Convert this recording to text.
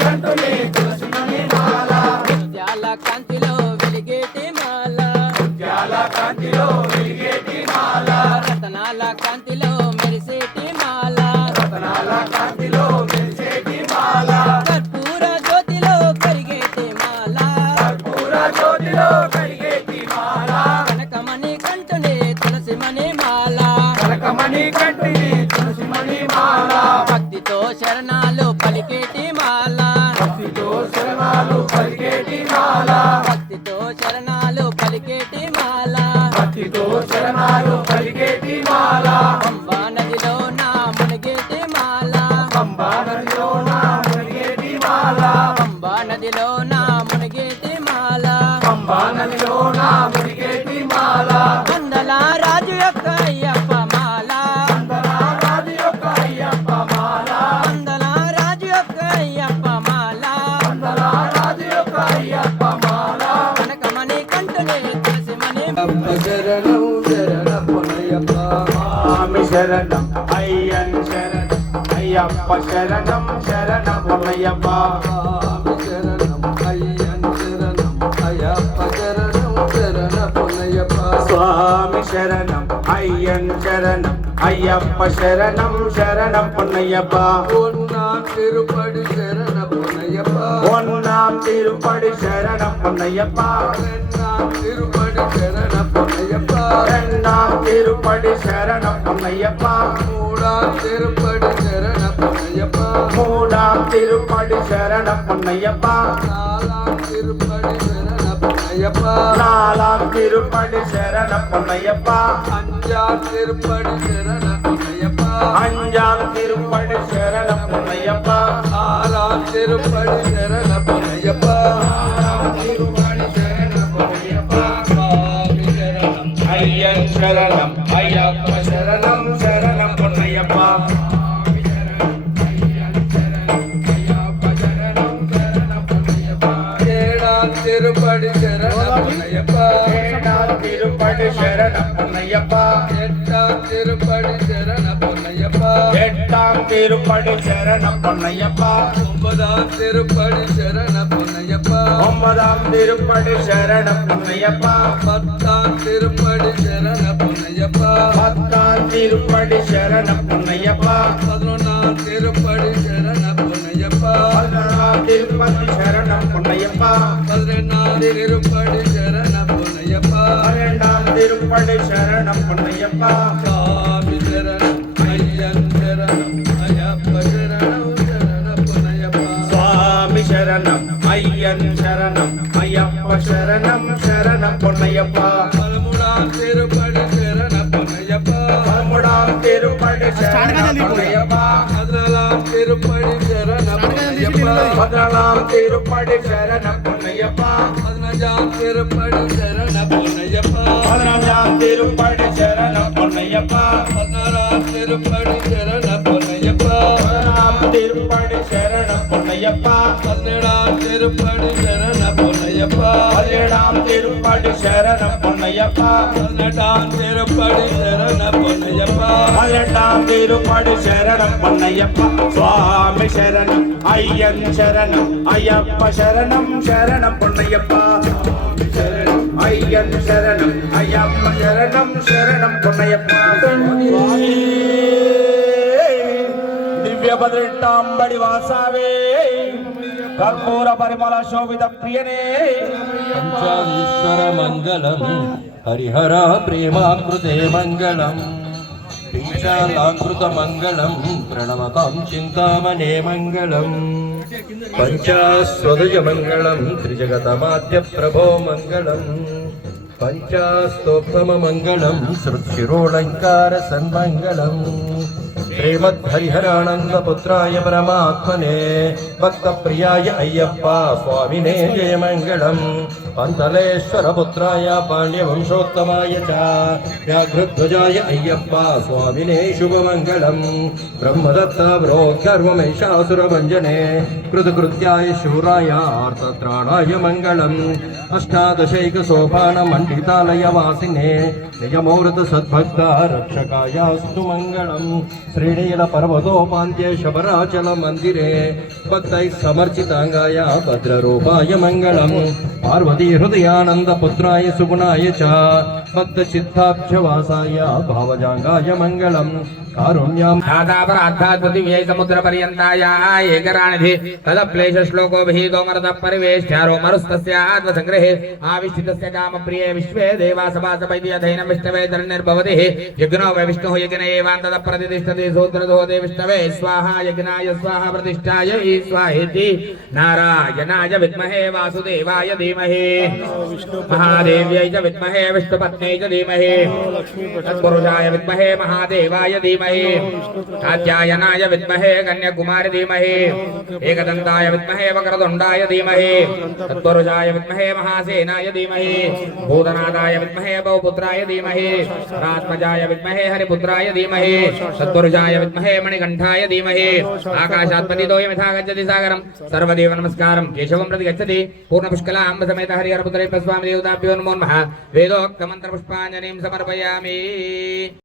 కంటులే తులసి మణి మాల ముత్యాల కాంతిలో వెలిగేటి మాల ముత్యాల కాంతిలో వెలిగేటి మాల రతనాల కాంతిలో మెరిసేటి మాల రతనాల కాంతిలో మెరిసేటి మాల కర్పూర జ్యోతిలో కరిగేటి మాల కర్పూర జ్యోతిలో కరిగేటి మాల కనకమణి కంటులే తులసి మణి మాల కనకమణి కంటిని తులసి మణి మాల భక్తితో శరణాలు పలికేటి మాల భక్తితో శరణాలు పలికేటి మాల భక్తితో శరణాలు పలికేటి మాల భక్తితో శరణాలు పలికేటి మాల పంబా నదిలో నా మునిగేటి మాల పంబా నదిలో నా మునిగేటి మాల పంబా నదిలో నా మునిగేటి మాల పంబా నదిలో నా మునిగేటి మాల అందల రాజు యొక్క అయ్యప్ప మాల రాజు యొక్క అయ్యప్ప మాల అందల రాజు యొక్క అయ్యప్ప మాల రాజు యొక్క అయ్యప్ప మాల కనకమణి కంటునే తులసి మణి శరణం శరణమయ్యప్ప స్వామి శరణం అయ్యన్ శరణం అయ్యప్ప శరణం శరణమయ్యప్ప శరణం అయ్యన్ శరణం అయ్యప్ప శరణం శరణమయ్యప్ప స్వామి శరణం అయ్యన్ శరణం అయ్యప్ప శరణం శరణం పొన్నయ్యప్ప ஒன்னாம் திருப்படி சரண பொன்னையப்பா ஒன்னாம் திருப்படி சரணம் பொன்னையப்பா ரெண்டாம் திருப்படி சரண பொன்னையப்பா இரண்டாம் திருப்படி சரணம் பொன்னையப்பா மூணாம் திருப்படி சரண பொன்னையப்பா மூணாம் திருப்படி சரணம் பொன்னையப்பா நாலாம் திருப்படி சரண பொன்னையப்பா நாலாம் திருப்படி சரணம் பொன்னையப்பா அஞ்சாம் திருப்படி சரண பொன்னையப்பா அஞ்சாம் திருப்படி சரணம் பொன்னையப்பா ஆறாம் திருப்படி சரண பொன்னையப்பா திருப்படி சரணம் பொன்னையப்பா சுவாமி சரணம் ஐயன் சரணம் ஐயப்ப சரணம் சரணம் பொன்னையப்பா ஏழாம் திருப்படி சரண பொன்னையப்பா ஏழாம் திருப்படி சரணம் பொன்னையப்பா எட்டாம் திருப்படி சரண பொன்னையப்பா எட்டாம் திருப்படி சரணம் பொன்னையப்பா ஒன்பதாம் திருப்படி சரண பொன்னையப்பா ஒன்பதாம் திருப்படி சரணம் பொன்னையப்பா பத்தாம் திருப்படி சரண பொன்னையப்பா பத்தாம் திருப்படி சரணம் பொன்னையப்பா பதினொன்னாம் திருப்படி சரண பொன்னையப்பா பதினொன்றாம் திருப்பதி சரணம் பொன்னையப்பா பதினெண்ணாம் திருப்படி சரண பொன்னையப்பா பன்னிரெண்டாம் திருப்படி சரணம் பொன்னையப்பா சுவாமி சரணம் ஐயன் சரணம் ஐயப்ப சரணம் சரண பொன்னையப்பா சுவாமி சரணம் ஐயன் சரணம் ஐயப்ப சரணம் சரணம் பொன்னையப்பா பதிமூணாம் திருப்படி சரண பொன்னையப்பா பதிமூணாம் திருப்படி சரணம் பொன்னையப்பா பதினாலாம் திருப்படி சரண பொன்னையப்பா பதினாலாம் திருப்படி சரணம் பொன்னையப்பா பதினஞ்சாம் திருப்படி சரண பொன்னையப்பா பதினஞ்சாம் திருப்படி சரணம் பொன்னையப்பா பதினாறாம் திருப்படி சரண பொன்னையப்பா பதினாறாம் திருப்படி சரணம் பொன்னையப்பா பதினேழாம் திருப்படி சரண பொன்னையப்பா பதினேழாம் திருப்படி சரணம் பொன்னையப்பா பதினெட்டாம் திருப்படி சரண பொன்னையப்பா பதினெட்டாம் திருப்படி சரணம் பொன்னையப்பா சுவாமி சரணம் ஐயன் சரணம் ஐயப்ப சரணம் சரணம் பொன்னையப்பா ஐயன் சரணம் ஐயப்ப சரணம் சரணம் பொன்னையப்பா ದಿವ್ಯ பதினெட்டாம்படி வாசாவே கற்பூர பரிமள சோபித பிரியனே पंचाईश्वर मंगलम हरिहर प्रेमाकृते मंगलम विशालाकृत मंगलम प्रणमतां चिंतामणे मंगलम पंचास्वदय मंगलम त्रिजगतमाद्य प्रभो मंगलम पंचास्तोत्तम मंगलम श्रुतिशिरोलंकार सन्मंगलम श्रीमद्हरिहरानंद पुत्राय परमात्मने भक्त प्रियाय अय्यप्पा स्वामिने जय मंगलम पंतलेश्वर पुत्राय पांड्य वंशोत्तमाय च व्याघ्रध्वजाय अय्यप्पा स्वामिने शुभ मंगलम ब्रह्मदत्ता ब्रोद्धर्वमैषासुरभञ्जने कृतकृत्याय शूराय आर्तत्राणाय मंगलम अष्टादशैक सोपान मंडितालय वासिने निजमूर्त सद्भक्ता रक्षकायास्तु मंगलम श्री श्रीनील पर्वतोपान्त्ये शबराचल मंदिरे भक्तैः समर्चितांगाय भद्ररूपाय मंगलम् पार्वती हृदयानंद पुत्राय सुगुणाय च भक्त चित्ताब्जवासाय भावजांगाय मंगलम् कारुण्यम् दातापराध्यात्पृथिव्यै समुद्रपर्यन्ताय एकराणिधि तदप्लेशश्लोकोभिः दोमरतः परिवेष्ट्यारो मरुस्तस्यात्मसङ्ग्रहे आविष्टितस्य कामप्रिये विश्वे देवा सभासपैति अधैनं विष्णवे धर्निर्भवतिः यज्ञो वै विष्णुः यज्ञ एवान्ततः प्रतिष्ठति सूत्रधोदे विष्णवे स्वाहा यज्ञाय स्वाहा प्रतिष्ठाय स्वाहेति नारायणाय विद्महे वासुदेवाय धीमहि महादेव्यै च विद्महे विष्णुपत्न्यै च धीमहि तत्पुरुषाय विद्महे महादेवाय धीमहि कात्यायनाय विद्महे कन्याकुमारी धीमहि एकदन्ताय विद्महे वक्रतुण्डाय धीमहि तत्पुरुषाय विद्महे महासेनाय धीमहि भूतनाथाय विद्महे बहुपुत्राय धीमहि रात्मजाय विद्महे हरिपुत्राय धीमहि तत्पुरुषाय विद्महे मणिकण्ठाय धीमहि आकाशात्पतितोऽयमिथा गच्छति सागरं सर्वदेव नमस्कारं केशवं प्रति गच्छति पूर्णपुष्कलाम्ब समेत हरिहरपुत्रेभ्यः स्वामी देवताभ्यो नमो नमः वेदोक्तमन्त्रपुष्पाञ्जलिं समर्पयामि।